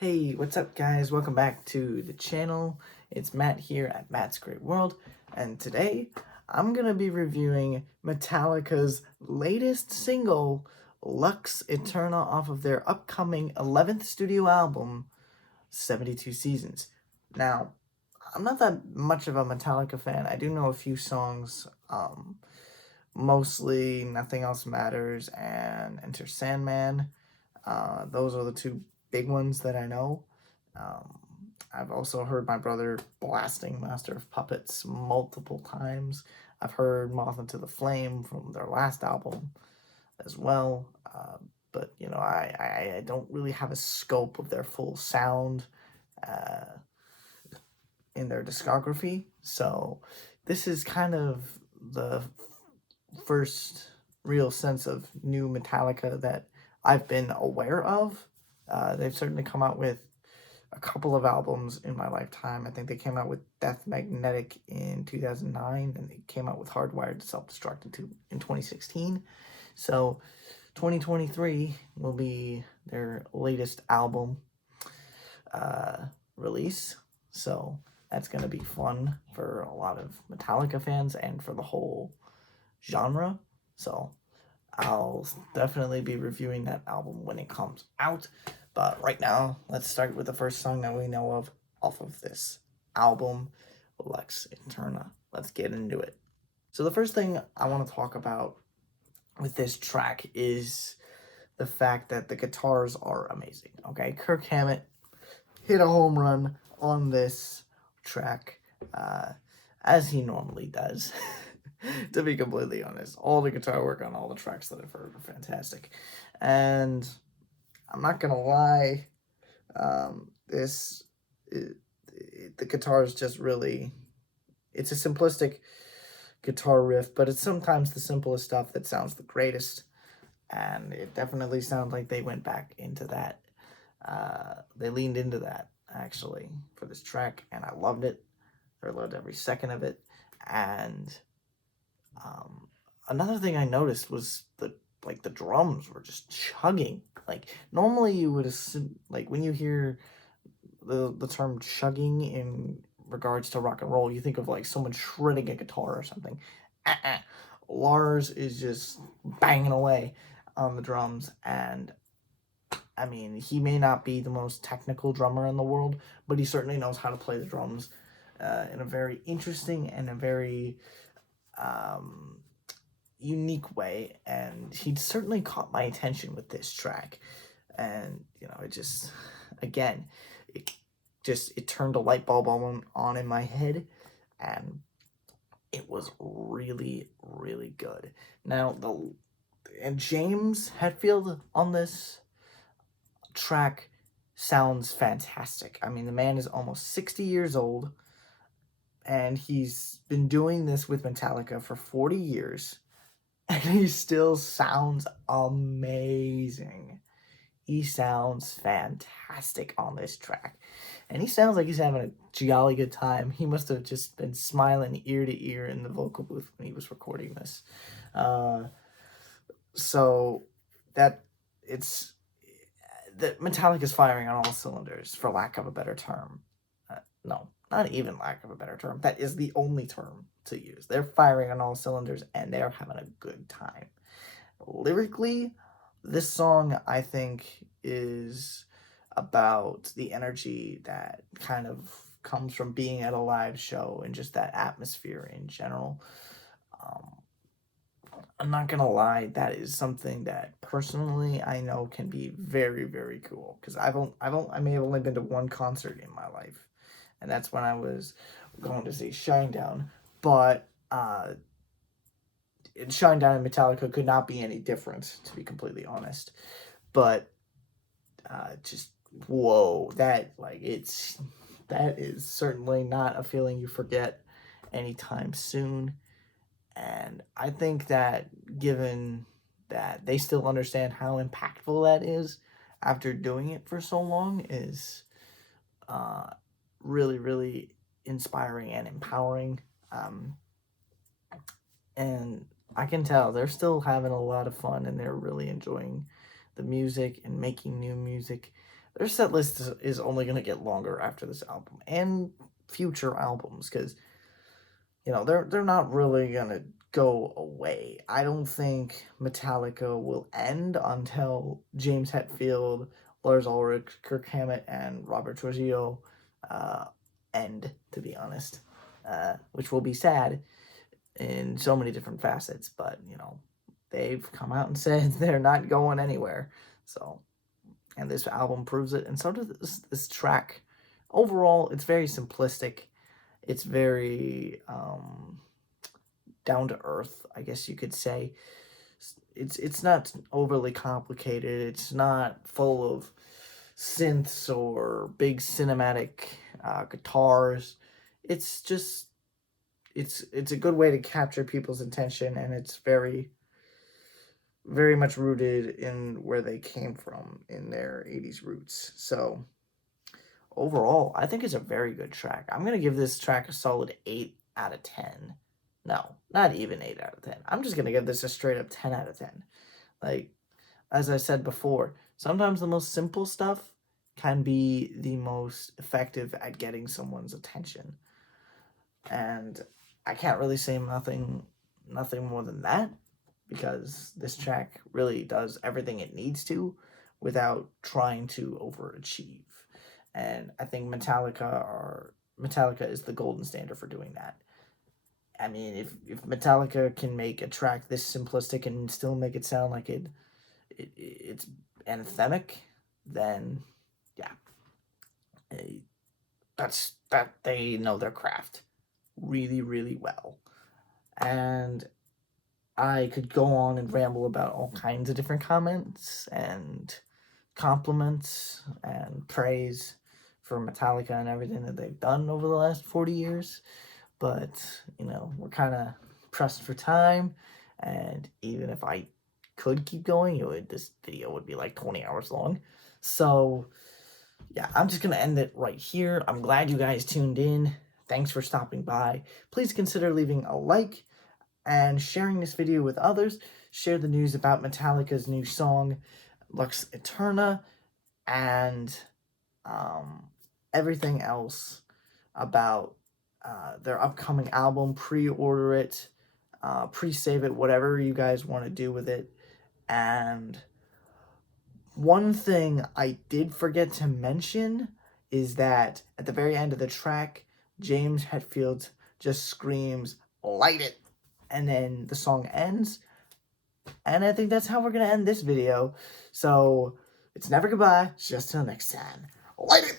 Hey, what's up, guys? Welcome back to the channel. It's Matt here at Matt's Great World, and today I'm gonna be reviewing Metallica's latest single, Lux Eterna, off of their upcoming 11th studio album, 72 Seasons. Now, I'm not that much of a Metallica fan. I do know a few songs, mostly Nothing Else Matters and Enter Sandman. Those are the two big ones that I know. Um, I've also heard my brother blasting Master of Puppets multiple times. I've heard Moth into the Flame from their last album as well. But, you know, I don't really have a scope of their full sound uh, in their discography. So this is kind of the first real sense of new Metallica that I've been aware of. They've certainly come out with a couple of albums in my lifetime. I think they came out with Death Magnetic in 2009, and they came out with Hardwired to Self-Destruct in 2016. So 2023 will be their latest album release. So that's going to be fun for a lot of Metallica fans and for the whole genre. So I'll definitely be reviewing that album when it comes out. But right now, let's start with the first song that we know of off of this album, Lux Eterna. Let's get into it. So the first thing I want to talk about with this track is the fact that the guitars are amazing. Okay, Kirk Hammett hit a home run on this track, as he normally does. To be completely honest, all the guitar work on all the tracks that I've heard are fantastic, and I'm not gonna lie, the guitar is just really, it's a simplistic guitar riff, but it's sometimes the simplest stuff that sounds the greatest, and it definitely sounds like they went back into that. They leaned into that actually for this track, and I loved it. I loved every second of it, and another thing I noticed was the drums were just chugging. Like normally you would assume, like when you hear the term chugging in regards to rock and roll, you think of like someone shredding a guitar or something. Uh-uh. Lars is just banging away on the drums, and I mean, he may not be the most technical drummer in the world, but he certainly knows how to play the drums in a very interesting and a very unique way, and he certainly caught my attention with this track. And you know, it just, again, it turned a light bulb on in my head, and it was really good. Now and James Hetfield on this track sounds fantastic. I mean, the man is almost 60 years old, and he's been doing this with Metallica for 40 years, and he still sounds amazing. He sounds fantastic on this track. And he sounds like he's having a jolly good time. He must have just been smiling ear to ear in the vocal booth when he was recording this. So that it's that Metallica's firing on all cylinders, for lack of a better term. No, not even lack of a better term. That is the only term to use. They're firing on all cylinders, and they're having a good time. Lyrically, this song, I think, is about the energy that kind of comes from being at a live show and just that atmosphere in general. I'm not gonna lie, that is something that personally I know can be very cool, because I may have only been to one concert in my life, and that's when I was going to see Shinedown. But Shinedown and Metallica could not be any different, to be completely honest. But just whoa, that is certainly not a feeling you forget anytime soon. And I think that, given that they still understand how impactful that is after doing it for so long, is really inspiring and empowering. And I can tell they're still having a lot of fun, and they're really enjoying the music and making new music. their set list is only going to get longer after this album and future albums, because they're not really gonna go away. I don't think Metallica will end until James Hetfield, Lars Ulrich, Kirk Hammett, and Robert Trujillo uh, end. To be honest, which will be sad in so many different facets. But they've come out and said they're not going anywhere. So, and this album proves it. And so does this track. Overall, it's very simplistic. It's very down to earth, I guess you could say. It's not overly complicated. It's not full of synths or big cinematic guitars. It's just it's a good way to capture people's attention, and it's very very much rooted in where they came from in their 80s roots. So overall, I think it's a very good track. I'm going to give this track a solid 8 out of 10. No, not even 8 out of 10. I'm just going to give this a straight up 10 out of 10. Like, as I said before, sometimes the most simple stuff can be the most effective at getting someone's attention. And I can't really say nothing more than that, because this track really does everything it needs to without trying to overachieve. And I think Metallica is the golden standard for doing that. I mean, if Metallica can make a track this simplistic and still make it sound like it's anthemic, then yeah, that they know their craft really, really well. And I could go on and ramble about all kinds of different comments and compliments and praise for Metallica and everything that they've done over the last 40 years. But, we're kind of pressed for time. And even if I could keep going, this video would be like 20 hours long. So, yeah, I'm just going to end it right here. I'm glad you guys tuned in. Thanks for stopping by. Please consider leaving a like and sharing this video with others. Share the news about Metallica's new song, Lux Eterna, and everything else about their upcoming album. Pre-order it, pre-save it, whatever you guys want to do with it. And one thing I did forget to mention is that at the very end of the track, James Hetfield just screams, "Light it!" And then the song ends. And I think that's how we're going to end this video. So, it's never goodbye, it's just till next time. Light it!